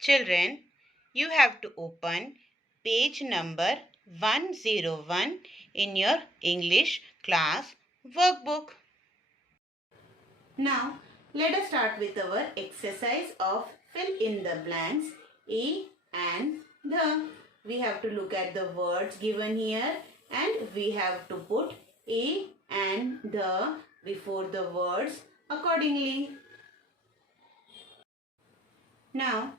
Children, you have to open page number 101 in your English class workbook. Now, let us start with our exercise of fill in the blanks A and the. We have to look at the words given here and we have to put A and the before the words accordingly. Now,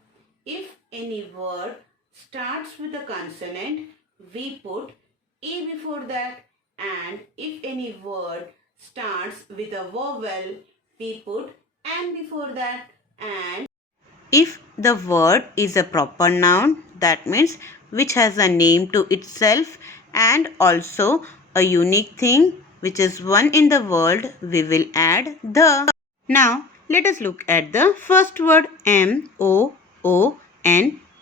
if any word starts with a consonant, we put A before that, and if any word starts with a vowel, we put N before that. And if the word is a proper noun, that means which has a name to itself and also a unique thing which is one in the world, we will add the. Now, let us look at the first word M-O-O-N,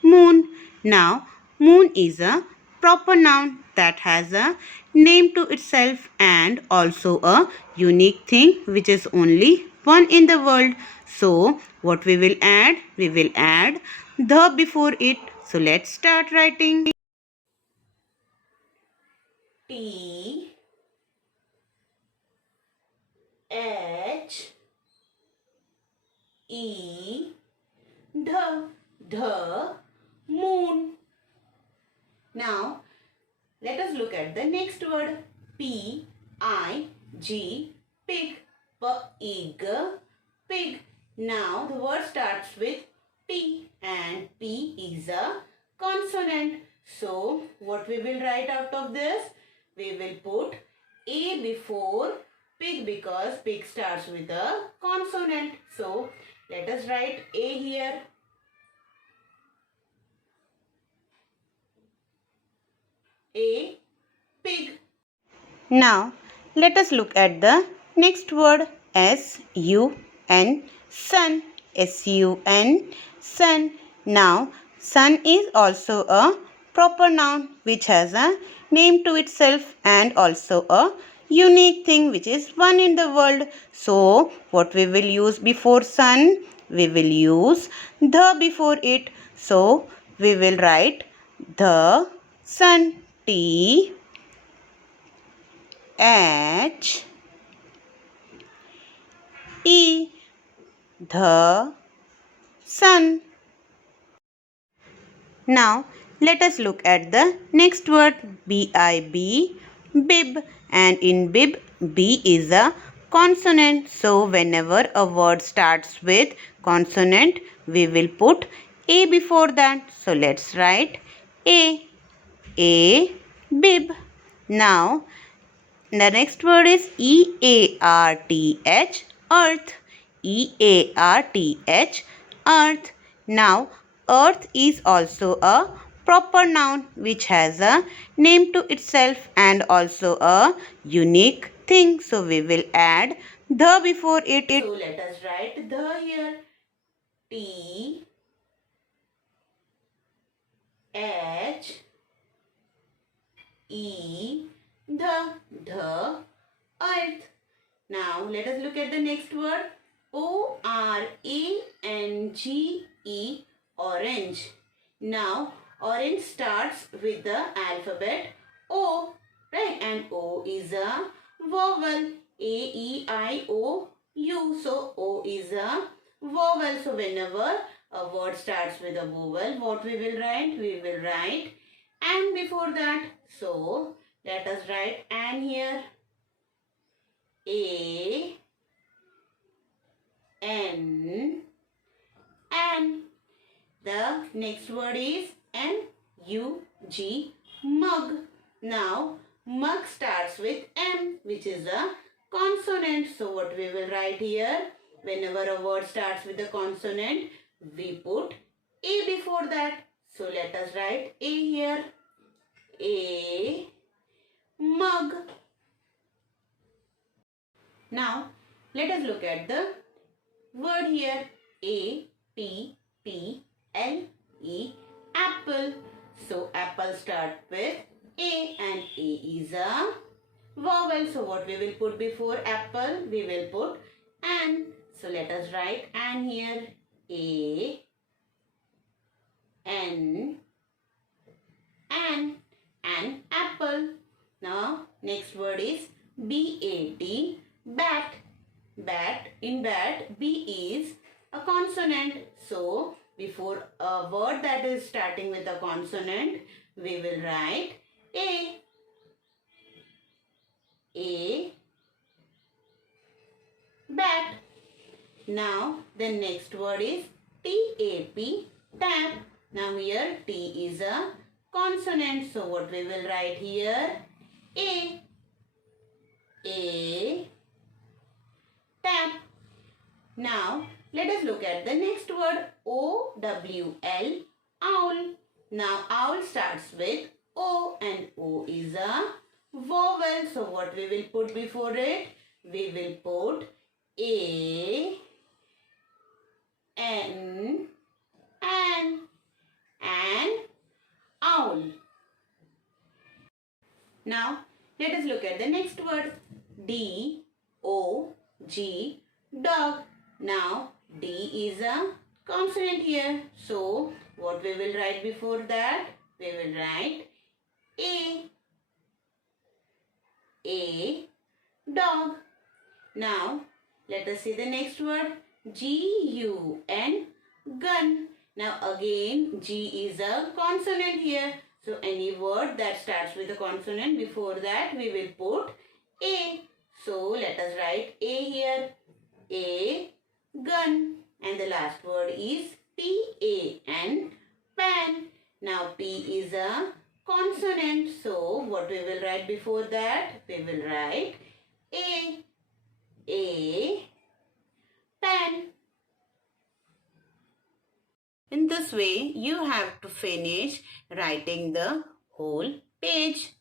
moon. Now, moon is a proper noun that has a name to itself and also a unique thing which is only one in the world. So, what we will add? We will add the before it. So, let's start writing. T H E the moon. Now let us look at the next word P-I-G, pig. Pig. Now the word starts with P and P is a consonant. So what we will write out of this? We will put A before pig because pig starts with a consonant. So let us write A here. A, pig. Now, let us look at the next word S-U-N, sun. S-U-N, sun. Now, sun is also a proper noun which has a name to itself and also a unique thing which is one in the world. So, what we will use before sun? We will use the before it. So, we will write the sun. T H E, the sun. Now let us look at the next word B-I-B, bib, and in bib B is a consonant. So whenever a word starts with consonant we will put A before that. So let's write A, bib. Now the next word is E-A-R-T-H, earth. E-A-R-T-H, earth. Now, earth is also a proper noun which has a name to itself and also a unique thing. So, we will add the before it. So, let us write the here. T H E, the earth. Now let us look at the next word O-R-A-N-G-E, orange. Now orange starts with the alphabet O, right? And O is a vowel. A-E-I-O-U. So O is a vowel. So whenever a word starts with a vowel, what we will write? We will write and before that. So let us write and here. A N, and the next word is M-U-G, mug. Now mug starts with M which is a consonant. So what we will write here? Whenever a word starts with a consonant we put A before that. So let us write A here. A, mug. Now let us look at the word here. A-P-P-L-E, apple. So apple start with A and A is a vowel. So what we will put before apple? We will put an. So let us write an here. A, Next word is B-A-T, bat. Bat. In bat, B is a consonant. So, before a word that is starting with a consonant, we will write A. A. Bat. Now, the next word is T-A-P, tap. Now, here T is a consonant. So, what we will write here? A. A. Tap. Now, let us look at the next word. O-W-L, owl. Now, owl starts with O and O is a vowel. So, what we will put before it? We will put A, N, and owl. Now, let us look at the next word. D-O-G, dog. Now, D is a consonant here. So, what we will write before that? We will write A. A, dog. Now, let us see the next word. G-U-N, gun. Now, again, G is a consonant here. So, any word that starts with a consonant, before that, we will put A. So, let us write A here. A, gun. And the last word is P-A-N, pan. Now, P is a consonant. So, what we will write before that? We will write A. A, pan. In this way, you have to finish writing the whole page.